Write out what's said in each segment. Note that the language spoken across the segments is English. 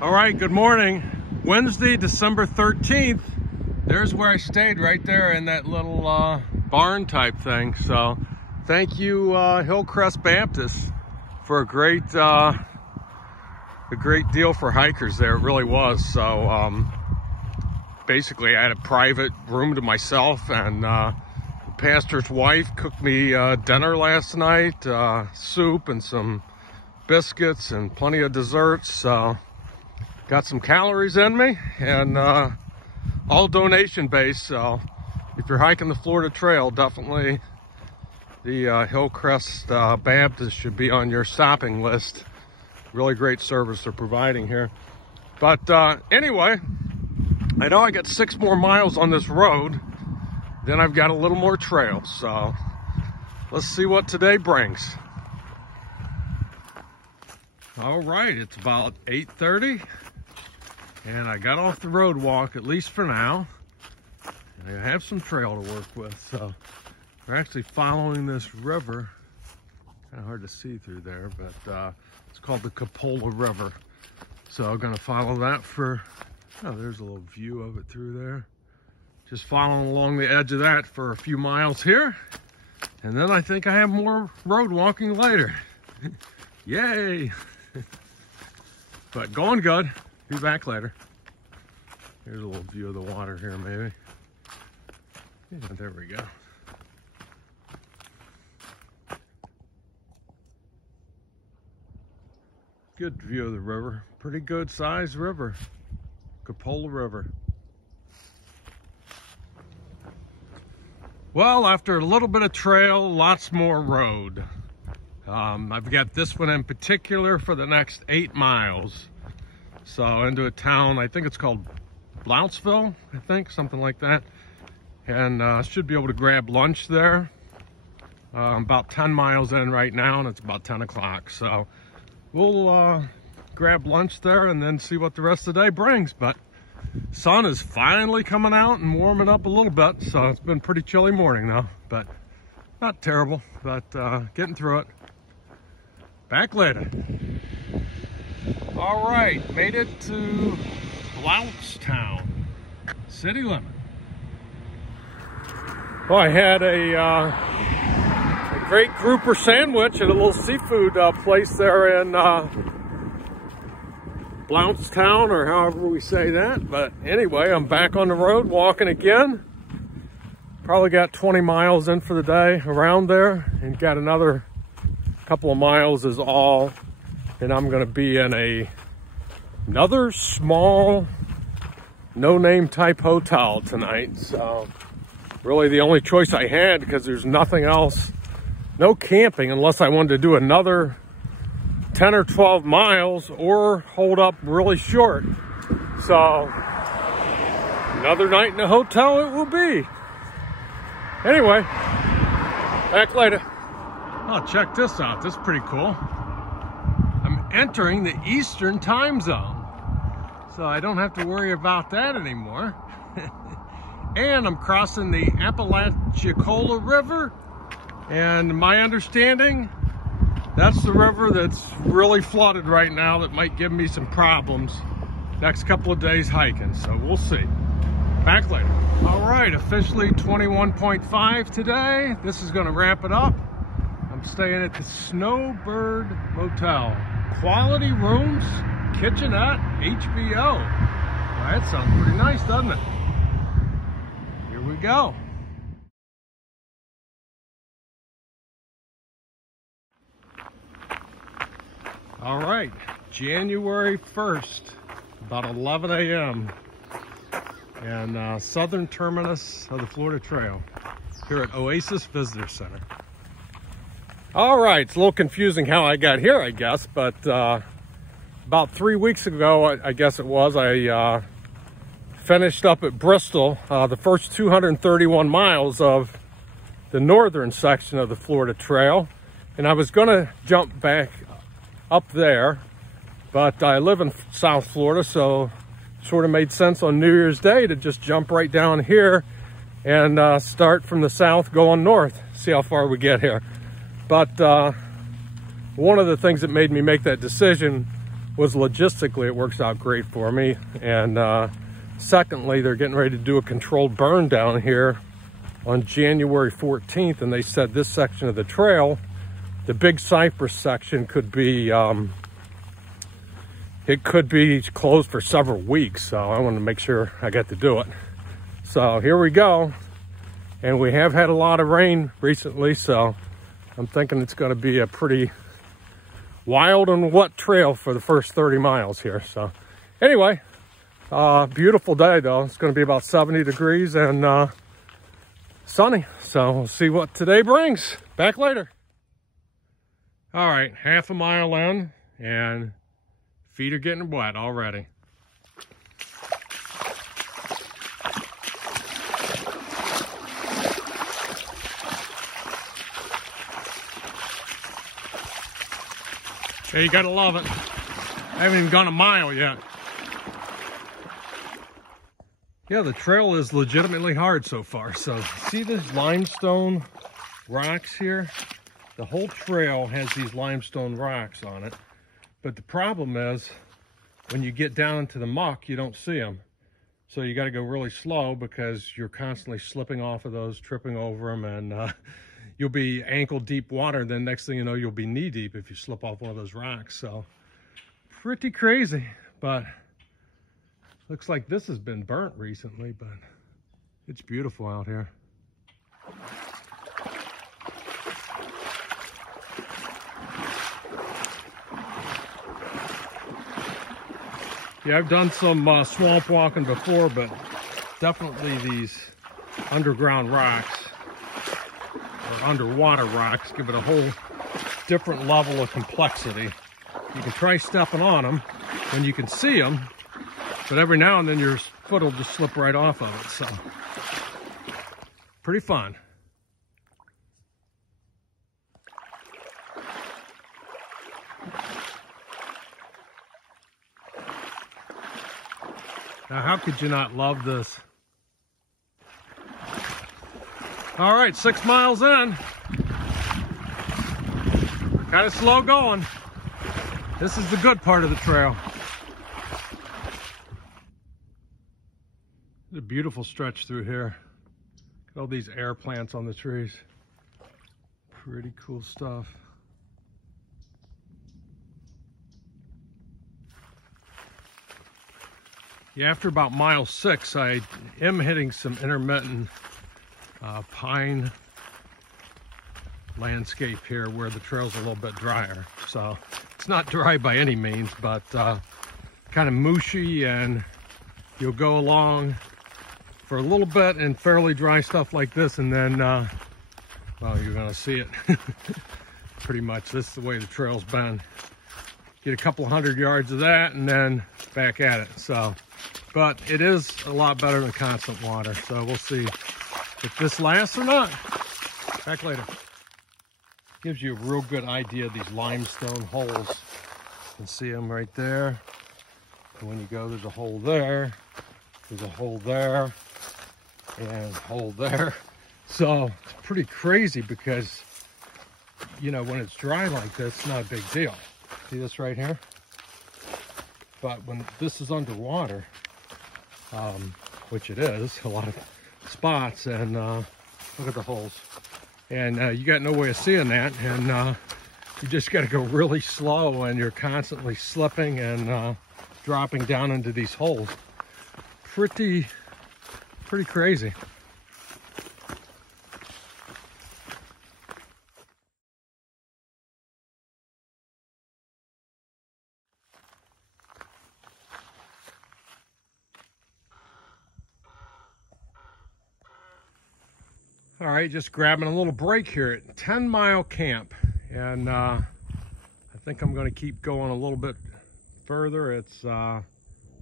All right, good morning. Wednesday, December 13th. There's where I stayed, right there in that little barn type thing. So thank you, Hillcrest Baptist, for a great deal for hikers there. It really was. So basically I had a private room to myself, and the pastor's wife cooked me dinner last night, soup and some biscuits and plenty of desserts. So got some calories in me, and all donation based. So if you're hiking the Florida Trail, definitely the Hillcrest Baptist should be on your stopping list. Really great service they're providing here. But anyway, I know I got 6 more miles on this road, then I've got a little more trail. So let's see what today brings. All right, it's about 8:30. And I got off the road walk, at least for now. And I have some trail to work with. So we're actually following this river. Kind of hard to see through there, but it's called the Cupola River. So I'm gonna follow that for, oh, there's a little view of it through there. Just following along the edge of that for a few miles here. And then I think I have more road walking later. Yay! But going good. Be back later. Here's a little view of the water here, maybe. Yeah, there we go. Good view of the river. Pretty good sized river. Cupola River. Well, after a little bit of trail, lots more road. I've got this one in particular for the next 8 miles. So into a town, I think it's called Blounceville, I think, something like that. And should be able to grab lunch there. About 10 miles in right now, and it's about 10 o'clock. So we'll grab lunch there and then see what the rest of the day brings. But sun is finally coming out and warming up a little bit. So it's been a pretty chilly morning though, but not terrible, but getting through it. Back later. All right, made it to Blouncetown, city limit. Well, I had a great grouper sandwich at a little seafood place there in Blouncetown, or however we say that. But anyway, I'm back on the road walking again. Probably got 20 miles in for the day around there, and got another couple of miles is all. And I'm gonna be in another small, no-name type hotel tonight. So really the only choice I had, because there's nothing else, no camping, unless I wanted to do another 10 or 12 miles or hold up really short. So another night in a hotel it will be. Anyway, back later. Oh, check this out. This is pretty cool. Entering the Eastern time zone, so I don't have to worry about that anymore. And I'm crossing the Apalachicola River, and my understanding, that's the river that's really flooded right now, that might give me some problems next couple of days hiking, so we'll see. Back later. All right, officially 21.5 today. This is going to wrap it up. I'm staying at the Snowbird Motel. Quality rooms, kitchenette, HBO. Well, that sounds pretty nice, doesn't it? Here we go. All right, January 1st, about 11 a.m. and southern terminus of the Florida Trail here at Oasis Visitor Center. All right, it's a little confusing how I got here, I guess, but about 3 weeks ago, I guess it was, I finished up at Bristol, the first 231 miles of the northern section of the Florida Trail, and I was gonna jump back up there, but I live in South Florida, so sort of made sense on New Year's Day to just jump right down here and start from the south going north, see how far we get here. But one of the things that made me make that decision was logistically, it works out great for me. And secondly, they're getting ready to do a controlled burn down here on January 14th. And they said this section of the trail, the big Cypress section, could be, it could be closed for several weeks. So I want to make sure I get to do it. So here we go. And we have had a lot of rain recently, so I'm thinking it's going to be a pretty wild and wet trail for the first 30 miles here. So anyway, beautiful day though. It's going to be about 70 degrees and sunny. So we'll see what today brings. Back later. All right, half a mile in and feet are getting wet already. Yeah, you gotta love it. I haven't even gone a mile yet. Yeah, the trail is legitimately hard so far. So see this limestone rocks here? The whole trail has these limestone rocks on it. But the problem is when you get down into the muck, you don't see them. So you gotta go really slow because you're constantly slipping off of those, tripping over them, and you'll be ankle deep water. Then next thing you know, you'll be knee deep if you slip off one of those rocks. So pretty crazy, but looks like this has been burnt recently, but it's beautiful out here. Yeah, I've done some swamp walking before, but definitely these underground rocks or underwater rocks give it a whole different level of complexity. You can try stepping on them when you can see them, but every now and then your foot will just slip right off of it. So pretty fun. Now, how could you not love this? All right, 6 miles in. Kind of slow going. This is the good part of the trail. It's a beautiful stretch through here. Look at all these air plants on the trees. Pretty cool stuff. Yeah, after about mile 6, I am hitting some intermittent pine landscape here where the trail's a little bit drier. So it's not dry by any means, but kind of mushy, and you'll go along for a little bit in fairly dry stuff like this, and then well, you're gonna see it. Pretty much this is the way the trail's been. Get a couple hundred yards of that and then back at it. So, but it is a lot better than constant water, so we'll see if this lasts or not. Back later. Gives you a real good idea of these limestone holes. You can see them right there. And when you go, there's a hole there, there's a hole there, and a hole there. So it's pretty crazy because, you know, when it's dry like this, it's not a big deal. See this right here? But when this is underwater, which it is, a lot of spots, and look at the holes. And you got no way of seeing that, and you just got to go really slow, and you're constantly slipping and dropping down into these holes. Pretty crazy. All right, just grabbing a little break here at 10 Mile Camp. And I think I'm gonna keep going a little bit further. It's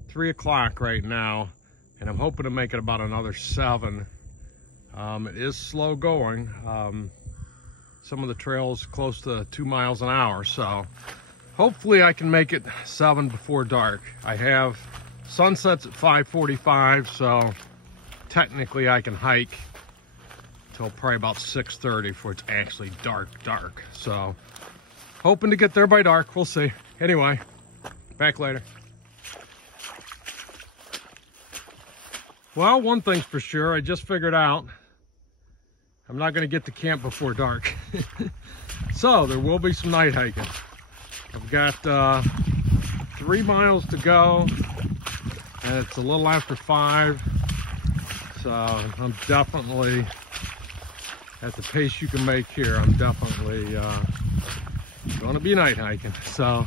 3 o'clock right now, and I'm hoping to make it about another 7. It is slow going. Some of the trails close to 2 miles an hour, so hopefully I can make it 7 before dark. I have sunsets at 5:45, so technically I can hike till probably about 6:30 before it's actually dark. So hoping to get there by dark. We'll see. Anyway, Back later. Well, one thing's for sure, I just figured out I'm not going to get to camp before dark. So there will be some night hiking. I've got 3 miles to go, and it's a little after 5. So I'm definitely, at the pace you can make here, I'm definitely going to be night hiking. So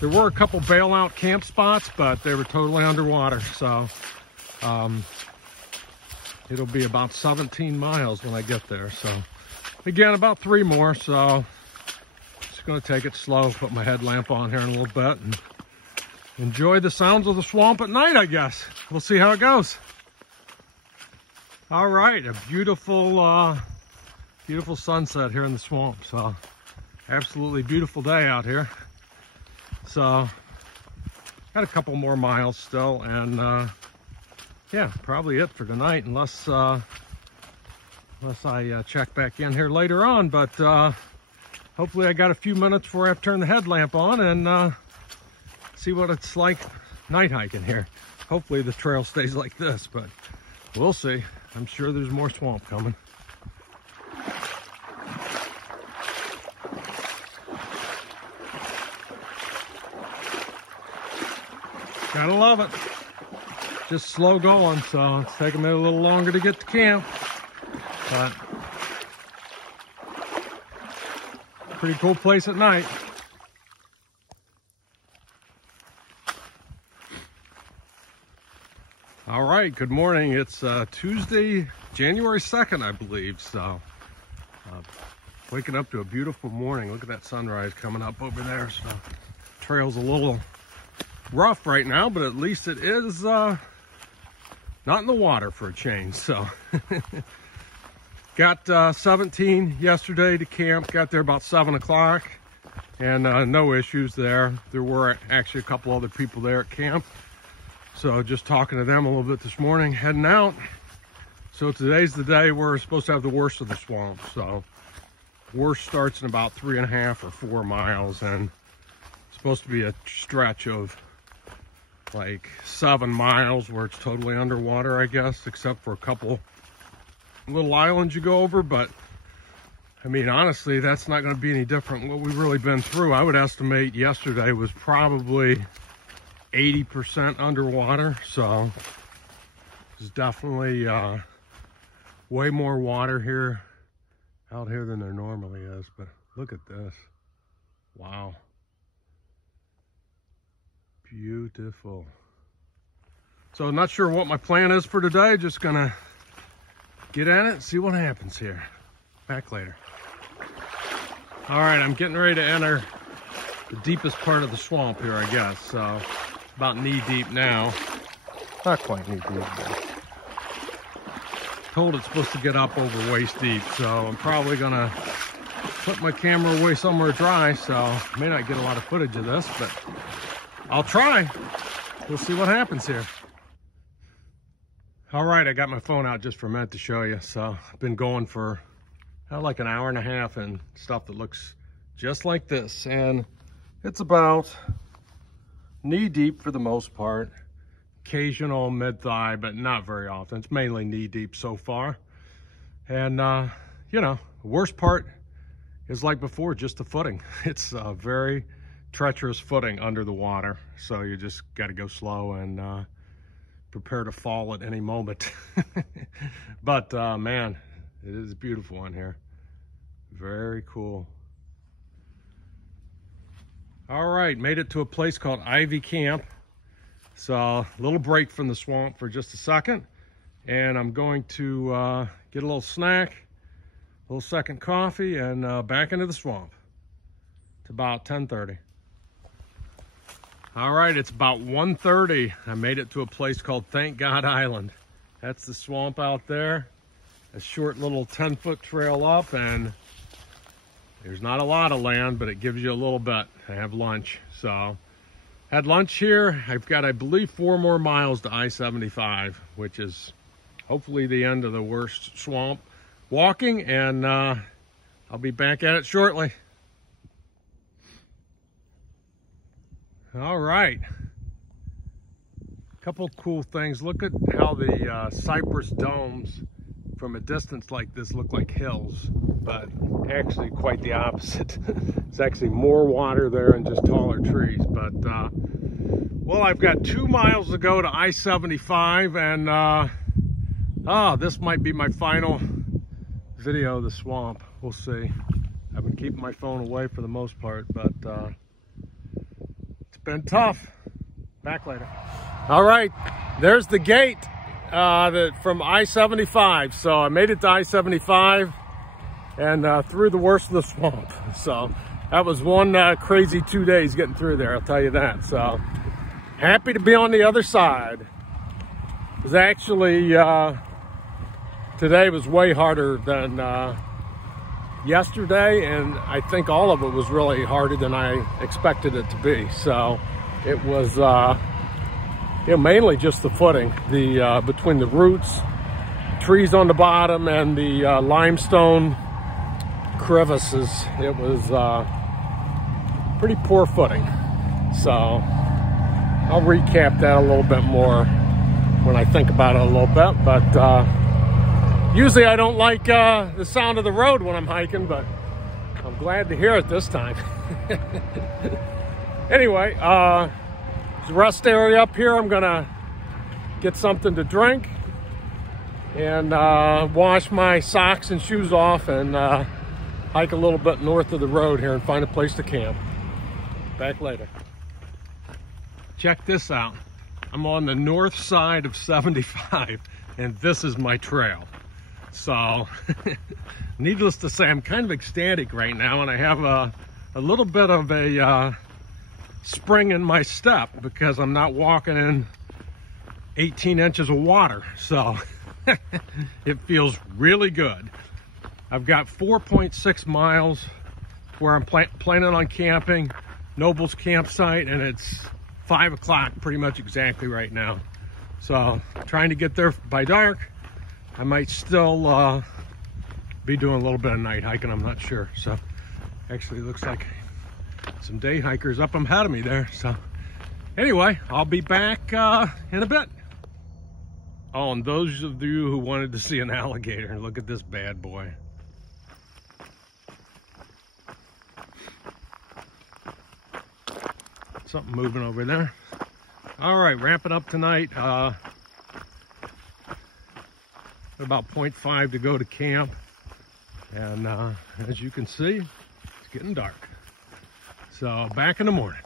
there were a couple bailout camp spots, but they were totally underwater. So it'll be about 17 miles when I get there. So again, about 3 more. So just going to take it slow, put my headlamp on here in a little bit, and enjoy the sounds of the swamp at night, I guess. We'll see how it goes. All right, a beautiful, beautiful sunset here in the swamp. So absolutely beautiful day out here. So got a couple more miles still, and yeah, probably it for tonight, unless I check back in here later on. But hopefully I got a few minutes before I have to turn the headlamp on and see what it's like night hiking here. Hopefully the trail stays like this, but we'll see. I'm sure there's more swamp coming. Gotta love it. Just slow going, so it's taking me a little longer to get to camp, but pretty cool place at night. All right, good morning. It's Tuesday, January 2nd, I believe. So waking up to a beautiful morning. Look at that sunrise coming up over there. So trail's a little rough right now, but at least it is not in the water for a change. So got 17 yesterday to camp. Got there about 7 o'clock, and no issues there. There were actually a couple other people there at camp, so just talking to them a little bit this morning, heading out. So today's the day we're supposed to have the worst of the swamp. So worst starts in about 3.5 or 4 miles, and it's supposed to be a stretch of like 7 miles where it's totally underwater, I guess, except for a couple little islands you go over. But I mean, honestly, that's not going to be any different what we've really been through. I would estimate yesterday was probably 80% underwater, so there's definitely way more water here out here than there normally is. But look at this. Wow. Beautiful. So not sure what my plan is for today. Just gonna get at it and see what happens here. Back later. All right, I'm getting ready to enter the deepest part of the swamp here, I guess. So about knee deep now. Not quite knee deep, but told it's supposed to get up over waist deep. So I'm probably gonna put my camera away somewhere dry. So I may not get a lot of footage of this, but I'll try. We'll see what happens here. All right, I got my phone out just for a minute to show you. So I've been going for like an hour and a half and stuff that looks just like this. And it's about knee deep for the most part. Occasional mid-thigh, but not very often. It's mainly knee deep so far. And, you know, the worst part is like before, just the footing. It's very treacherous footing under the water, so you just got to go slow and prepare to fall at any moment. But man, it is beautiful in here. Very cool. All right, made it to a place called Ivy Camp. So a little break from the swamp for just a second, and I'm going to get a little snack, a little second coffee, and back into the swamp. It's about 10:30. All right, it's about 1:30. I made it to a place called Thank God Island. That's the swamp out there. A short little 10-foot trail up, and there's not a lot of land, but it gives you a little bit. I have lunch, so had lunch here. I've got, I believe, 4 more miles to I-75, which is hopefully the end of the worst swamp walking, and I'll be back at it shortly. All right. Couple cool things. Look at how the Cypress domes from a distance like this look like hills, but actually quite the opposite. It's actually more water there and just taller trees. But well, I've got 2 miles to go to I-75, and this might be my final video of the swamp. We'll see. I've been keeping my phone away for the most part, but it's been tough. Back later. All right, there's the gate from I-75. So I made it to I-75 and through the worst of the swamp. So that was one crazy 2 days getting through there, I'll tell you that. So happy to be on the other side. It was actually, today was way harder than yesterday, and I think all of it was really harder than I expected it to be. So it was mainly just the footing, between the roots, trees on the bottom, and the limestone crevices. It was pretty poor footing. So I'll recap that a little bit more when I think about it a little bit. But usually I don't like the sound of the road when I'm hiking, but I'm glad to hear it this time. Anyway, there's a rest area up here. I'm gonna get something to drink and wash my socks and shoes off and hike a little bit north of the road here and find a place to camp. Back later. Check this out. I'm on the north side of 75 and this is my trail. So needless to say, I'm kind of ecstatic right now, and I have a little bit of a spring in my step because I'm not walking in 18 inches of water. So it feels really good. I've got 4.6 miles where I'm planning on camping, Noble's campsite, and it's 5 o'clock pretty much exactly right now. So trying to get there by dark. I might still be doing a little bit of night hiking, I'm not sure. So actually it looks like some day hikers up ahead of me there. So anyway, I'll be back in a bit. Oh, and those of you who wanted to see an alligator, look at this bad boy. Something moving over there. All right, wrapping up tonight. About 0.5 to go to camp, and as you can see, it's getting dark. So back in the morning.